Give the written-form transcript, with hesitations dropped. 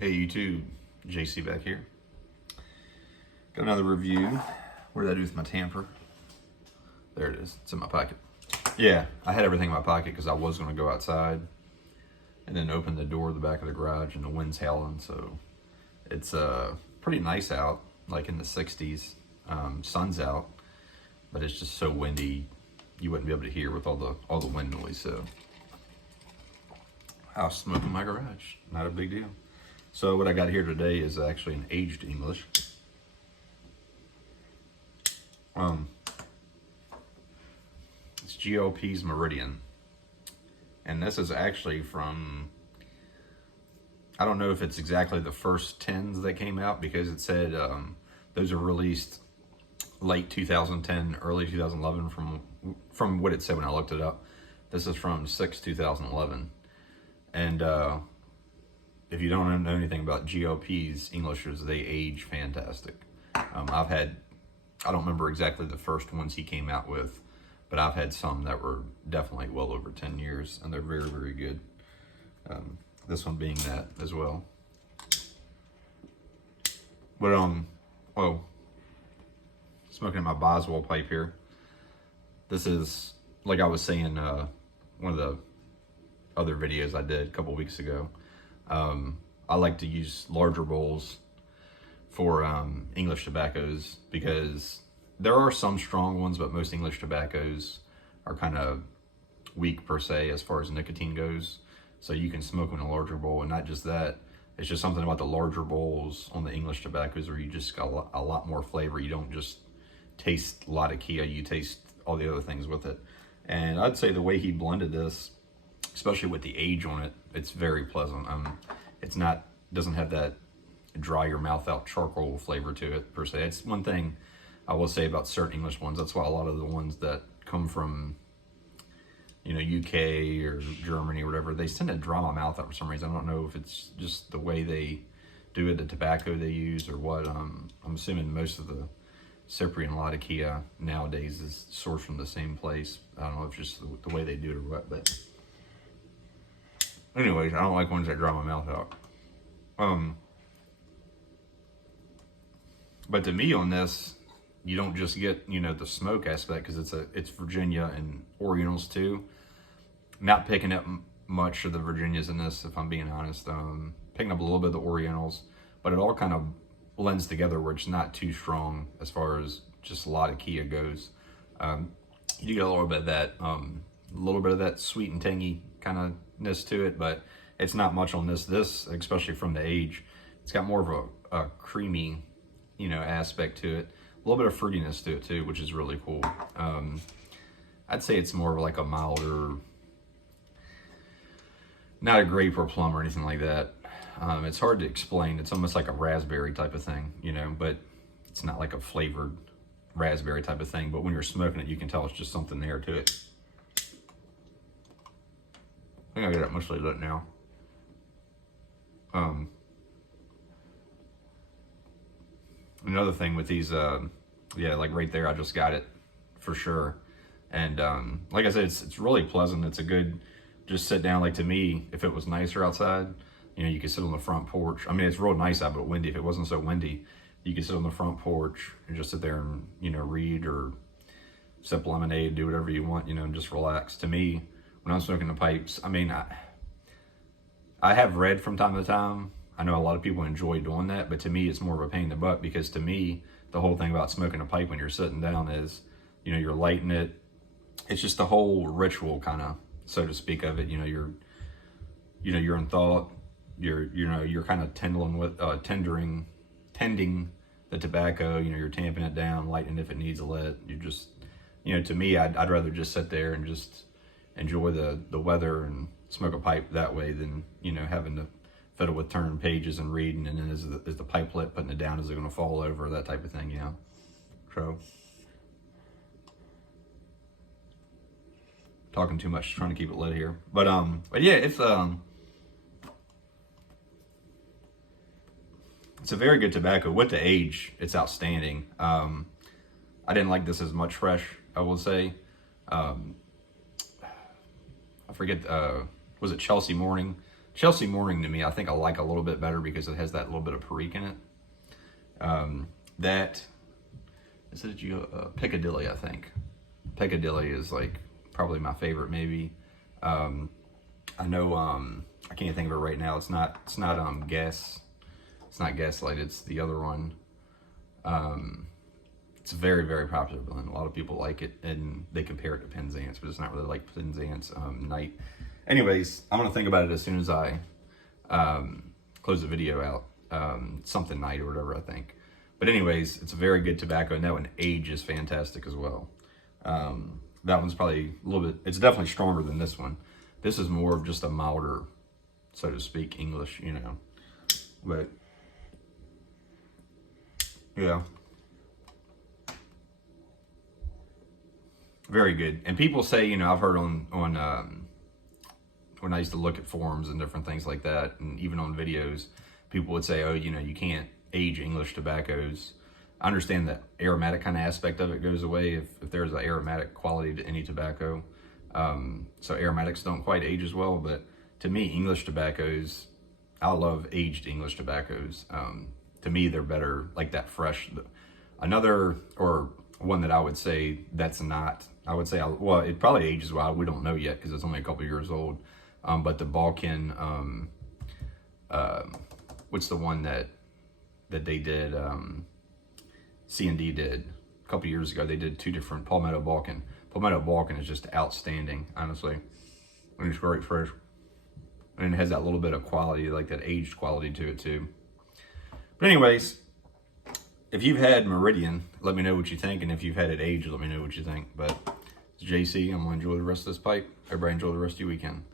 Hey YouTube, JC back here. Got another review. What did I do with my tamper? There it is, it's in my pocket. Yeah, I had everything in my pocket because I was gonna go outside and then open the door of the back of the garage and the wind's howling, so it's pretty nice out, like in the 60s. Sun's out, but it's just so windy, you wouldn't be able to hear with all the wind noise, so I'll smoke in my garage, not a big deal. So what I got here today is actually an aged English. It's Pease Meridian. And this is actually from, I don't know if it's exactly the first 10s that came out, because it said those are released late 2010, early 2011 from what it said when I looked it up. This is from 6/2011. And if you don't know anything about GOP's Englishers, they age fantastic. I don't remember exactly the first ones he came out with, but I've had some that were definitely well over 10 years, and they're very, very good. This one being that as well. But, well, smoking my Boswell pipe here. This is, like I was saying, one of the other videos I did a couple weeks ago. I like to use larger bowls for English tobaccos, because there are some strong ones, but most English tobaccos are kind of weak per se as far as nicotine goes. So you can smoke them in a larger bowl, and not just that, it's just something about the larger bowls on the English tobaccos where you just got a lot more flavor. You don't just taste Latakia, you taste all the other things with it. And I'd say the way he blended this, especially with the age on it, it's very pleasant. It's not, doesn't have that dry your mouth out charcoal flavor to it per se. It's one thing I will say about certain English ones. That's why a lot of the ones that come from, UK or Germany or whatever, they tend to dry my mouth out for some reason. I don't know if it's just the way they do it, the tobacco they use, or what. I'm assuming most of the Cyprian Latakia nowadays is sourced from the same place. I don't know if it's just the way they do it or what, but anyways, I don't like ones that dry my mouth out. But to me on this, you don't just get, the smoke aspect, because it's Virginia and Orientals too. Not picking up much of the Virginias in this, if I'm being honest. Picking up a little bit of the Orientals, but it all kind of blends together where it's not too strong as far as just Latakia goes. You get a little bit of that, sweet and tangy kind of ness to it, but it's not much on this. This, especially from the age, it's got more of a creamy, aspect to it. A little bit of fruitiness to it too, which is really cool. I'd say it's more of like a milder, not a grape or plum or anything like that. It's hard to explain. It's almost like a raspberry type of thing, but it's not like a flavored raspberry type of thing. But when you're smoking it, you can tell it's just something there to it. I think I got it mostly lit now. Another thing with these, yeah, like right there, I just got it for sure. And like I said, it's really pleasant. It's a good, just sit down. Like, to me, if it was nicer outside, you could sit on the front porch. I mean, it's real nice out, but windy. If it wasn't so windy, you could sit on the front porch and just sit there and, read or sip lemonade, do whatever you want, and just relax. To me, when I'm smoking the pipes, I mean, I have read from time to time. I know a lot of people enjoy doing that, but to me, it's more of a pain in the butt, because to me, the whole thing about smoking a pipe when you're sitting down is, you're lighting it. It's just the whole ritual, kind of, so to speak, of it. You're in thought. You're kind of tending the tobacco. You're tamping it down, lighting it if it needs a lit. You just, to me, I'd rather just sit there and just enjoy the weather and smoke a pipe that way than, having to fiddle with turning pages and reading, and then is the pipe lit, putting it down, is it going to fall over, that type of thing, So, talking too much, trying to keep it lit here, but yeah, it's a very good tobacco. With the age, it's outstanding. I didn't like this as much fresh, I will say. I forget, was it Chelsea Morning Chelsea Morning to me, I think I like a little bit better because it has that little bit of perique in it. Piccadilly, I think. Piccadilly is like probably my favorite, maybe. I know, I can't think of it right now. It's not Gas. It's not Gaslight. It's the other one. It's a very, very popular blend. A lot of people like it, and they compare it to Penzance, but it's not really like Penzance Night. Anyways, I'm gonna think about it as soon as I close the video out. Something Night or whatever, I think. But anyways, it's a very good tobacco, and that one ages fantastic as well. That one's probably a little bit, it's definitely stronger than this one. This is more of just a milder, so to speak, English, you know. But yeah, very good. And people say, you know, I've heard on when I used to look at forums and different things like that, and even on videos, people would say, oh, you know, you can't age English tobaccos. I understand the aromatic kind of aspect of it goes away if there's an aromatic quality to any tobacco. So aromatics don't quite age as well, but to me, English tobaccos, I love aged English tobaccos. To me, they're better, like that fresh. Another, or one that I would say that's not, I would say, well, it probably ages well. We don't know yet because it's only a couple years old. But the Balkan, what's the one that they did, C&D did a couple years ago? They did two different, Palmetto Balkan. Palmetto Balkan is just outstanding, honestly. And it's great fresh. And it has that little bit of quality, like that aged quality to it too. But anyways, if you've had Meridian, let me know what you think. And if you've had it aged, let me know what you think. But it's JC. I'm going to enjoy the rest of this pipe. Everybody enjoy the rest of your weekend.